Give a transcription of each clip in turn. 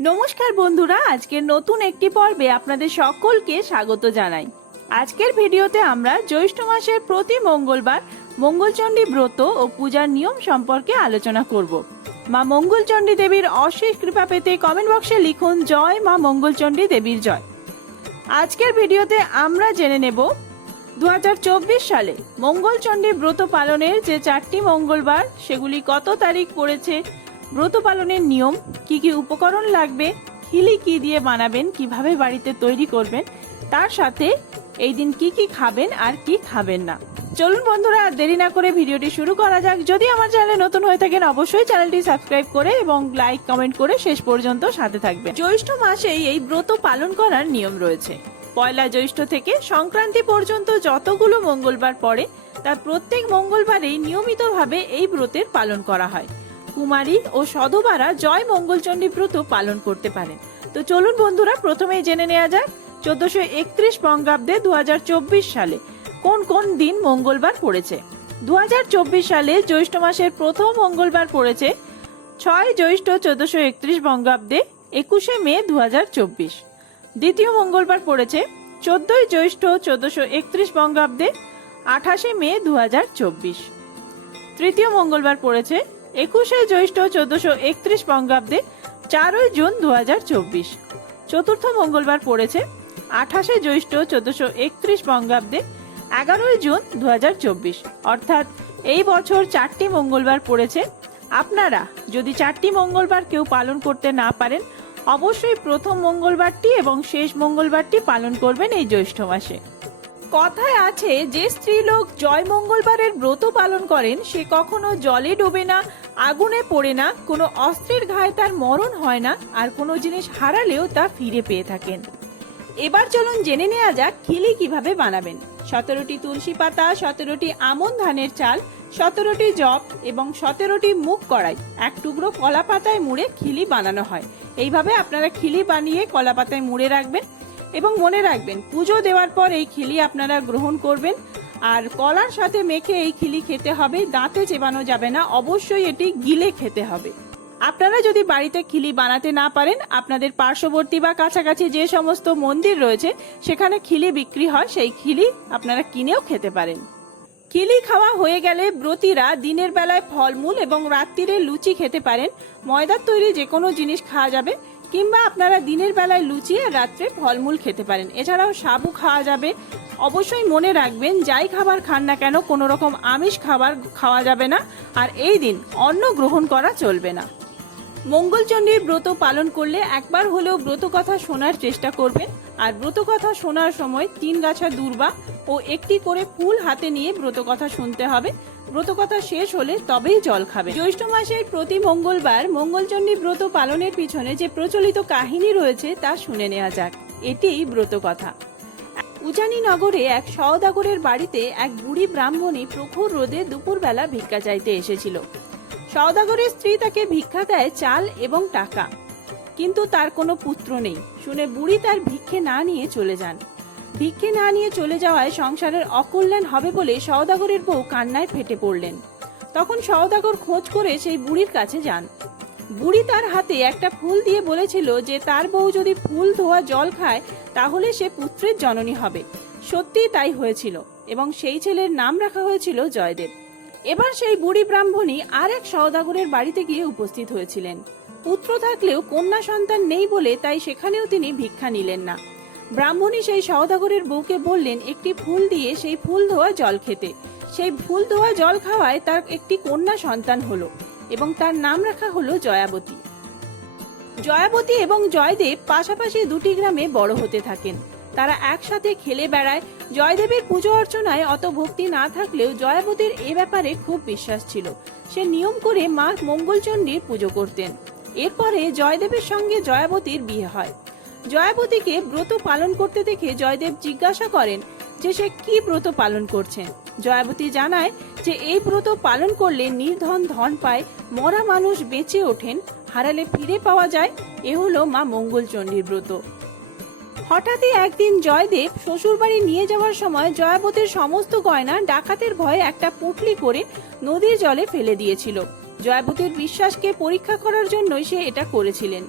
নমস্কার বন্ধুরা, আজকের নতুন একটি পর্বে আপনাদের সকলকে স্বাগত জানাই। আজকের ভিডিওতে আমরা জ্যৈষ্ঠ মাসের প্রতি মঙ্গলবার মঙ্গলচণ্ডী ব্রত ও পূজার নিয়ম সম্পর্কে আলোচনা করব। মা মঙ্গলচণ্ডী দেবীর অশেষ কৃপা পেতে কমেন্ট বক্সে লিখুন জয় মা মঙ্গলচণ্ডী দেবীর জয়। আজকের ভিডিওতে আমরা জেনে নেব 2024 সালে মঙ্গলচণ্ডী ব্রত পালনের যে 4টি মঙ্গলবার সেগুলি কত তারিখ পড়েছে, ব্রত পালনের নিয়ম, কি কি উপকরণ লাগবে, খিলি কি দিয়ে বানাবেন, কিভাবে বাড়িতে তৈরি করবেন, তার সাথে এই দিন কি কি খাবেন আর কি খাবেন না। চলুন বন্ধুরা, আর দেরি না করে ভিডিওটি শুরু করা যাক। যদি আমার চ্যানেলে নতুন হয়ে থাকেন অবশ্যই চ্যানেলটি সাবস্ক্রাইব করে এবং লাইক কমেন্ট করে শেষ পর্যন্ত সাথে থাকবেন। জ্যৈষ্ঠ মাসেই এই ব্রত পালন করার নিয়ম রয়েছে। পয়লা জ্যৈষ্ঠ থেকে সংক্রান্তি পর্যন্ত যতগুলো মঙ্গলবার পড়ে তার প্রত্যেক মঙ্গলবারেই নিয়মিতভাবে এই ব্রতের পালন করা হয়। কুমারী ও সধবারা জয় মঙ্গলচণ্ডী ব্রত পালন করতে পারেন। তো চলুন বন্ধুরা, প্রথমেই জেনে নেওয়া যাক 1431 বঙ্গাব্দে 2024 সালে কোন কোন দিন মঙ্গলবার পড়েছে। 2024 সালে জ্যৈষ্ঠ মাসের প্রথম মঙ্গলবার পড়েছে 6 জ্যৈষ্ঠ 1431 বঙ্গাব্দে 21 মে 2024। দ্বিতীয় মঙ্গলবার পড়েছে 14 জ্যৈষ্ঠ 1431 বঙ্গাব্দে 28 মে 2024। তৃতীয় মঙ্গলবার পড়েছে 21 জ্যৈষ্ঠ 1431 বঙ্গাব্দে 4 জুন 2024। চতুর্থ মঙ্গলবার পড়েছে 28 জ্যৈষ্ঠ 1431 বঙ্গাব্দে 11 জুন 2024। অর্থাৎ এই বছর 4টি মঙ্গলবার পড়েছে। আপনারা যদি 4টি মঙ্গলবার কেউ পালন করতে না পারেন অবশ্যই প্রথম মঙ্গলবারটি এবং শেষ মঙ্গলবারটি পালন করবেন এই জ্যৈষ্ঠ মাসে। কথায় আছে যে স্ত্রীলোক জয় মঙ্গলবারের ব্রত পালন করেন সে কখনো জলে ডোবে না, আগুনে পড়ে না, কোনো অস্ত্রের ঘায়ে তার মরণ হয় না, আর কোনো জিনিস হারালেও তা ফিরে পেয়ে থাকেন। এবার চলুন জেনে নেওয়া যাক খিলি কিভাবে বানাবেন। 17টি তুলসী পাতা, 17টি আমন ধানের চাল, 17টি জব এবং 17টি মুগ কড়াই এক টুকরো কলা পাতায় মুড়ে খিলি বানানো হয়। এইভাবে আপনারা খিলি বানিয়ে কলা পাতায় মুড়ে রাখবেন এবং মনে রাখবেন পুজো দেওয়ার পর এই খিলি আপনারা গ্রহণ করবেন। আর কলার সাথে মেখে এই খিলি খেতে হবে, দাঁতে চেবানো যাবে না, অবশ্যই এটি গিলে খেতে হবে। আপনারা যদি বাড়িতে খিলি বানাতে না পারেন আপনাদের পার্শ্ববর্তী বা কাছাকাছি যে সমস্ত মন্দির রয়েছে সেখানে খিলি বিক্রি হয়, সেই খিলি আপনারা কিনেও খেতে পারেন। খিলি খাওয়া হয়ে গেলে ব্রতীরা দিনের বেলায় ফলমূল এবং রাত্রিরে লুচি খেতে পারেন। ময়দার তৈরি যে কোনো জিনিস খাওয়া যাবে, কিংবা আপনারা দিনের বেলায় লুচি আর রাত্রে ফলমূল খেতে পারেন। এছাড়াও সাবু খাওয়া যাবে। অবশ্যই মনে রাখবেন যাই খাবার খান না কেন কোনো রকম আমিষ খাবার খাওয়া যাবে না, আর এই দিন অন্ন গ্রহণ করা চলবে না। মঙ্গলচণ্ডীর ব্রত পালন করলে একবার হলেও ব্রত কথা শোনার চেষ্টা করবেন। আর ব্রত কথা শোনার সময় 3 গাছা দূর্বা ও একটি করে ফুল হাতে নিয়ে ব্রত কথা শুনতে হবে। ব্রত কথা শেষ হলে তবেই জল খাবে। জ্যৈষ্ঠ মাসের প্রতি মঙ্গলবার মঙ্গলচণ্ডী ব্রত পালনের পিছনে যে প্রচলিত কাহিনী রয়েছে তা শুনে নেওয়া যাক। এটিই ব্রত কথা। উজানি নগরে এক সওদাগরের বাড়িতে এক বুড়ি ব্রাহ্মণী প্রখর রোদে দুপুরবেলা ভিক্ষা চাইতে এসেছিল। সওদাগরের স্ত্রী তাকে ভিক্ষা দেয় চাল এবং টাকা, কিন্তু তার কোনো পুত্র নেই শুনে বুড়ি তার ভিক্ষে না নিয়ে চলে যান। ভিক্ষে না নিয়ে চলে যাওয়ায় সংসারের অকল্যাণ হবে বলে সওদাগরের বউ কান্নায় ফেটে পড়লেন। তখন সওদাগর খোঁজ করে সেই বুড়ির কাছে যান। বুড়ি তার হাতে একটা ফুল দিয়ে বলেছিল যে তার বউ যদি ফুল ধোয়া জল খায় তাহলে সে পুত্রের জননী হবে। সত্যি তাই হয়েছিল এবং সেই ছেলের নাম রাখা হয়েছিল জয়দেব। এবার সেই বুড়ি ব্রাহ্মণী আর এক সওদাগরের বাড়িতে গিয়ে উপস্থিত হয়েছিলেন। পুত্র থাকলেও কন্যা সন্তান নেই বলে তাই সেখানেও তিনি ভিক্ষা নিলেন না। ব্রাহ্মণী সেই সওদাগরের বউকে বললেন একটি ফুল দিয়ে সেই ফুল ধোয়া জল খেতে। সেই ফুল ধোয়া জল খাওয়ায় তার একটি কন্যা সন্তান হলো এবং তার নাম রাখা হলো জয়াবতী। জয়াবতী এবং জয়দেব পাশাপাশি দুটি গ্রামে বড় হতে থাকেন। তারা একসাথে খেলে বেড়ায়। জয়দেবের পুজো অর্চনায় অত ভক্তি না থাকলেও জয়াবতীর এ ব্যাপারে খুব বিশ্বাস ছিল। সে নিয়ম করে মা মঙ্গলচণ্ডীর পুজো করতেন। এরপরে জয়দেবের সঙ্গে জয়াবতীর বিয়ে হয়। জয়াবতীকে ব্রত পালন করতে দেখে জয়দেব জিজ্ঞাসা করেন যে সে কি ব্রত পালন করছেন। জয়াবতী জানায় যে এই ব্রত পালন করলে নির্ধন ধন পায়, মরা মানুষ বেঁচে ওঠেন, হারালে ফিরে পাওয়া যায়। এ হলো মা মঙ্গলচণ্ডীর ব্রত। হঠাৎই একদিন জয়দেব শ্বশুরবাড়ি নিয়ে যাওয়ার সময় জয়াবতীর সমস্ত গয়না ডাকাতের ভয়ে একটা পুঁটলি করে নদীর জলে ফেলে দিয়েছিল। জয়াবতীর বিশ্বাসকে পরীক্ষা করার জন্যই সে এটা করেছিলেন।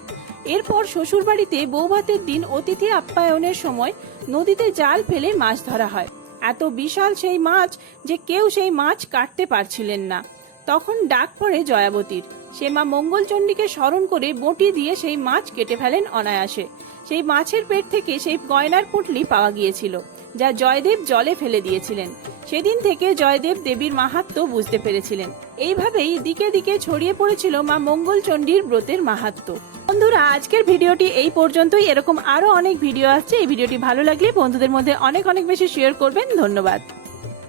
এরপর শ্বশুরবাড়িতে বৌভাতের দিন অতিথি আপ্যায়নের সময় নদীতে জাল ফেলে মাছ ধরা হয়। এত বিশাল সেই মাছ যে কেউ সেই মাছ কাটতে পারছিলেন না। তখন ডাক পড়ে জয়াবতীর। সে মা মঙ্গলচণ্ডীকে স্মরণ করে বঁটি দিয়ে সেই মাছ কেটে ফেলেন অনায়াসে। সেই মাছের পেট থেকে সেই গয়নার পুঁটলি পাওয়া গিয়েছিল, যা জয়দেব জলে ফেলে দিয়েছিলেন। সেদিন থেকে জয়দেব দেবীর মাহাত্ম্য বুঝতে পেরেছিলেন। এইভাবেই দিকে দিকে ছড়িয়ে পড়েছিল মা মঙ্গলচণ্ডীর ব্রতের মাহাত্ম্য। বন্ধুরা, আজকের ভিডিওটি এই পর্যন্তই। এরকম আরো অনেক ভিডিও আসছে। এই ভিডিওটি ভালো লাগলে বন্ধুদের মধ্যে অনেক অনেক বেশি শেয়ার করবেন। ধন্যবাদ।